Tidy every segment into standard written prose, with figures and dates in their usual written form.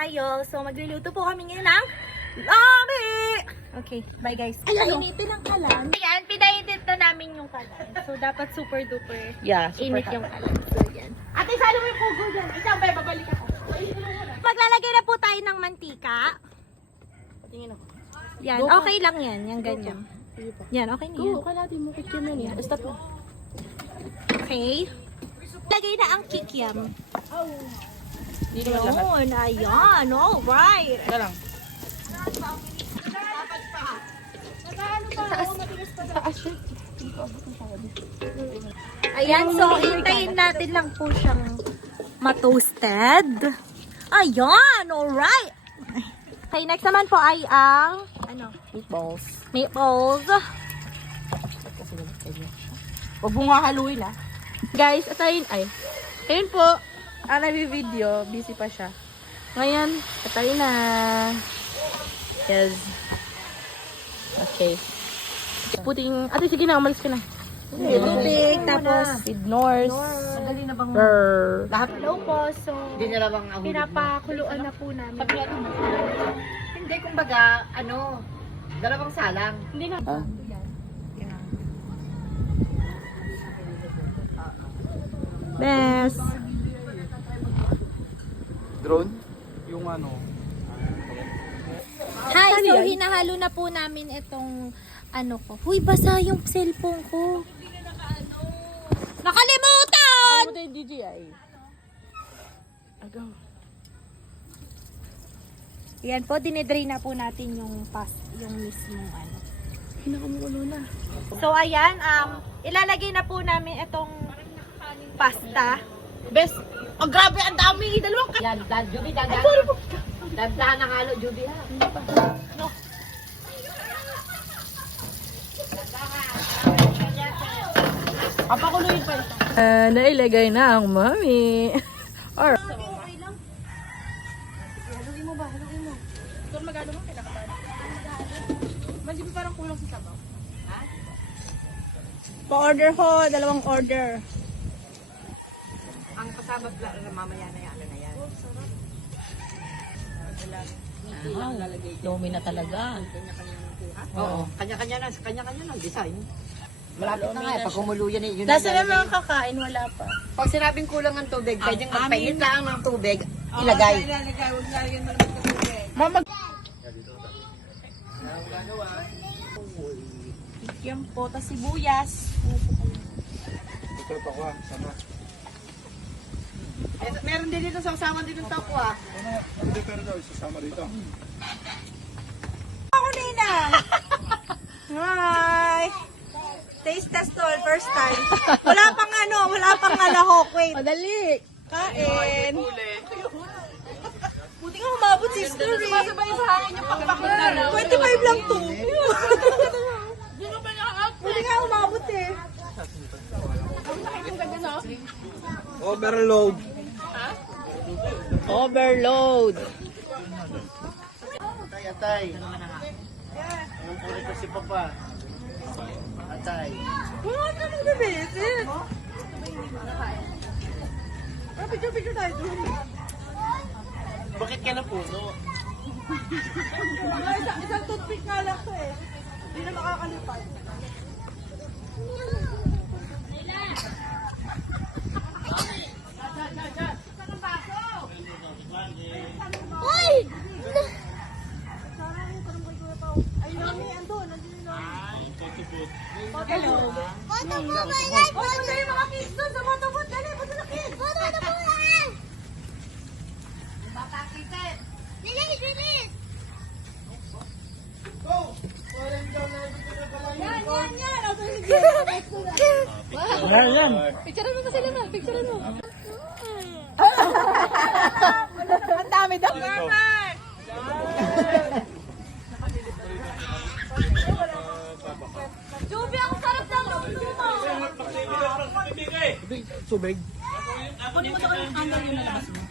kayo. So, magluluto po kami ngayon ng lami! Okay, bye guys. Painitin ang kalan. Ayan, pinainit na namin yung kalan. So, dapat super duper init yung kalan. So, yan. Ate, salo mo yung pugo dyan. Isang bye, babalik ako. Maglalagay na po tayo ng mantika. Tingin ako. Yan, okay lang yan. Yan, ganyan. Yan, okay na yan. Okay natin mo kikiam yan. Stop na. Okay. Lagay na ang kikiam. Hindi naman lahat. Yun, ayan. Alright. Ito lang. Ayan, so hintayin natin lang po siyang matoasted. Ayan, alright. Okay, next naman po ay ang Meatballs. meatballs. Huwag mo nga haluin ah. Guys, atayin. Ayun po. Nag-video. Busy pa siya. Ngayon, atayin na. Yes. Okay. Puting. Ate, sige na. Umalis ka na. Tubig, tapos With Norse. Madali na bang Lahat. hello po. So, hindi nila bang ahulog? pinapakuluan na po namin. Hindi, kumbaga, dalawang salang. Hindi na. Best. Drone? Yung Hi, so hinahalo na po namin itong ko. Huy, basa yung cellphone ko. Nakalimutan! Ano yung DJI? Agaw. Yan po, dinidray na po natin yung yung mismong Pinakamulo na. So, ayan, ilalagay na po namin itong pasta. Best. Oh, grabe. Ang dami. Dalawang Yan, Juby, dahan. Dahan ng halo, Juby ha. Papakuloyin pa ito. Nailagay na ang mami. Or. Haluin mo ba? Haluin mo. Ito magalo mo pinakataan. Manjibi parang kulang sa sabaw. Ha? Pa-order ho, dalawang order. Ang kasama mamaya na yan. Ano na yan? Lomi na talaga. Oo. Kanya-kanya na design. Malapit na nga eh. Pag kumuluyan eh. Yun Nasa ang na mga kakain, wala pa. Pag sinabing kulang ang tubig, pwedeng magpainit lang ng tubig, ilagay. Mama. Yan po, tas sibuyas. Ito ako sama. Meron din dito sa kasama din ng tokwa. Hindi pero daw, isasama dito. Ako, Nina! Hi! Taste test all, first time. Wala pang alahok. Wait. Madali. Kain. Buti nga umabot si Story. Sumasabay sa hangin yung pakpakit na. 25 lang to. Buti nga umabot eh. Overload. Overload. Atay. Ang puri ko si Papa. Atay. Wala ka nang gabisit. Picture tayo doon. Bakit ka na puno? Isang toothpick nga lang to eh. Hindi na makakalipad. Hoy! Ay, mami, andun. Nandun na. Hello. Photo po ba yan? Photo na yung mga kids doon sa photobooth. Dali, photo na kids. Photo na po yan! Release, release! Yan. Ako yung Yan. Picturean mo na sila na. Picturean mo. Ang dami daw. Juby, ang sarap ng luto mo. Tubig. Kunin mo daw yung under yung nalabas mo.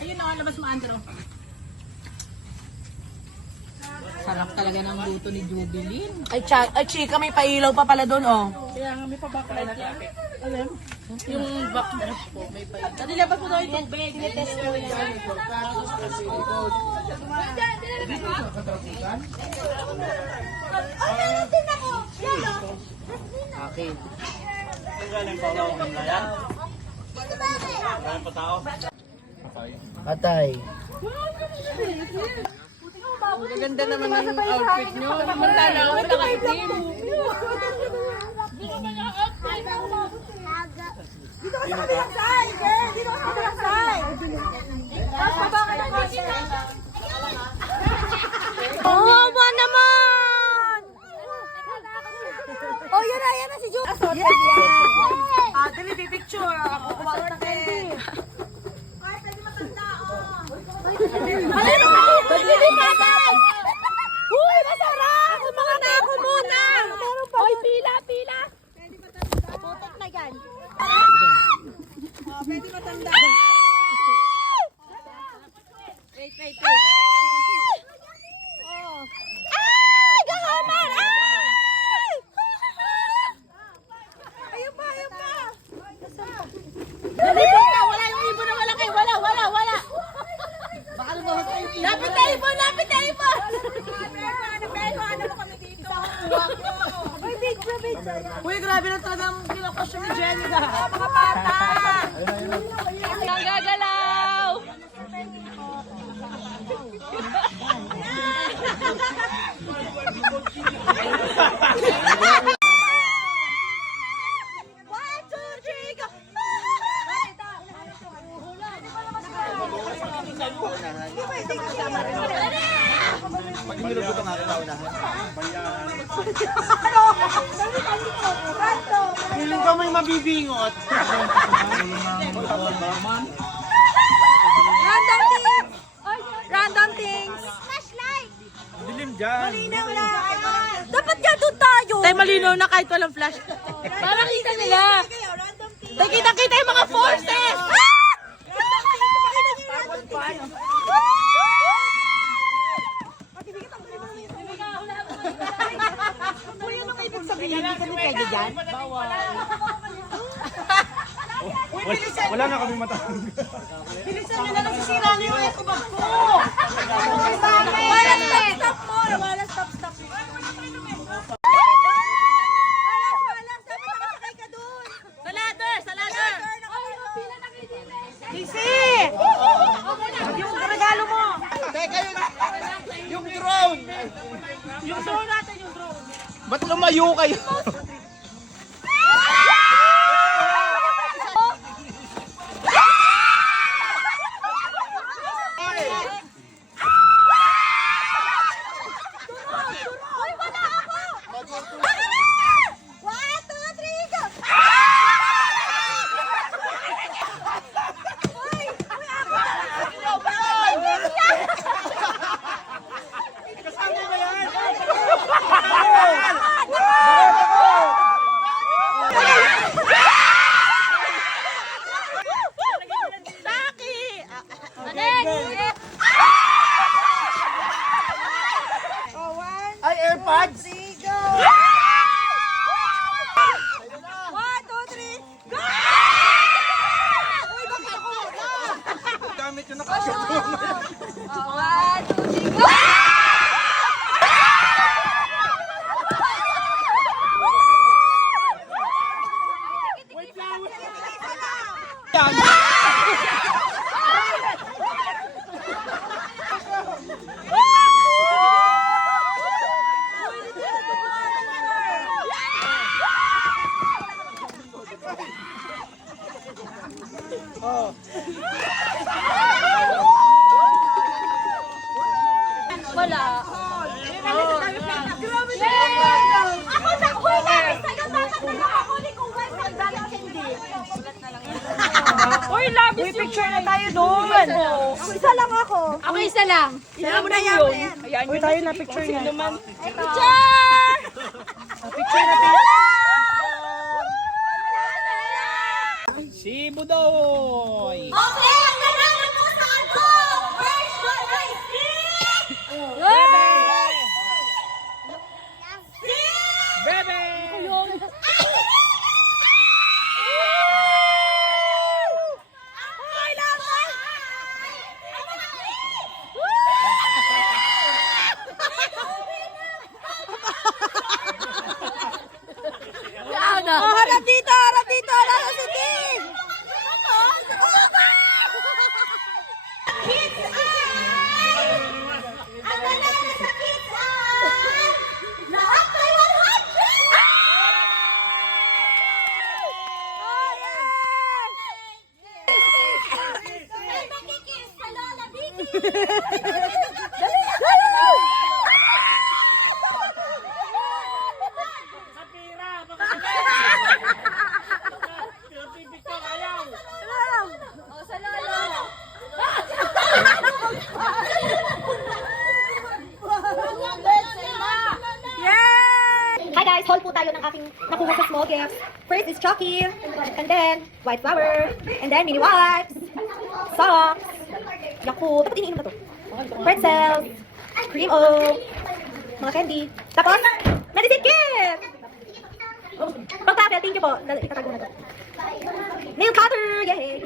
Ayun na, labas mo under. Sarap talaga ng luto ni Jubilin. Ay, chika, may pailaw pa pala doon, oh. Kaya nga, may pa-backlight yan. Alam? Yung backlight po, may pailaw. Dali, labas mo daw yung tubig. Tinetest mo yan. Okay. Atay. Ganda naman ng outfit nyo. Samantala ako nakaitim. Dito ka sa kabilang side, girl! Dito ka sa kabilang side! Tapos baba ka na dito! Oh, ba naman! Oh, yan na si Joe! Yes! Ah, dali, picture. Ako kumawag ng candy. Ay, pwede matanda, oh! Ano? Paglilipasan! Uy, masarap! Mga nako muna! Uy, pila! Putok na yan! Pwede matanda. Wait. Ay! Gahamar! Ay! Ayun pa! Dali po na! Wala yung ibon na malaki! Wala! Baka lumabas na yung ibon. Lapit na ibon! Ano mo kami dito? Uy, video! Uy, grabe na talaga ang kinakasya ni Jenny ka. Mga bata! Ang gagalaw! One, two, three, go! Pag nilubot ang aking kaunahan. Feeling ko may mabibingot. Random things! Flashlight! Dilim dyan. Dapat ka doon tayo! Tay, malinaw na kahit walang flash. Para kita nila. Tay, kita yung mga forces! Wala na kami matanggal. Bilisan nyo na nasisira na yung eco bag ko. Wala, stop. Sa ladder! Lisi! Yung regalo mo! Teka yun. Yung drone. Yung drone natin, yung drone. Ba't lumayo kayo? One, two, three, go! Ay, AirPods. One, two, three, go! Uy, bakit ako muna? Gamit yung nakashoot mo. One, two, three, go! Wala. Ako sa kuya! Tagal bakit na nakahuli ko? One, nagdalang hindi. Uy, labis yung picture na tayo doon. Isa lang ako. Ako isa lang. Yan mo na yan. Ayan, uy, tayo na picture niya. Naman. Picture! Picture na tayo. Si Budoy! Okay, ang nanalo po sa ano? First one, right? Hi guys, haul po tayo ng aking nakuha sa small gifts. First is Chucky, and then white flower, and then mini wipes, socks, Yakult, dapat iniinom na to. Pretzels, cream o, mga candy. Tapos, medicine kit! Pang-travel, thank you po. Itatago na to. Nail cutter! Yay!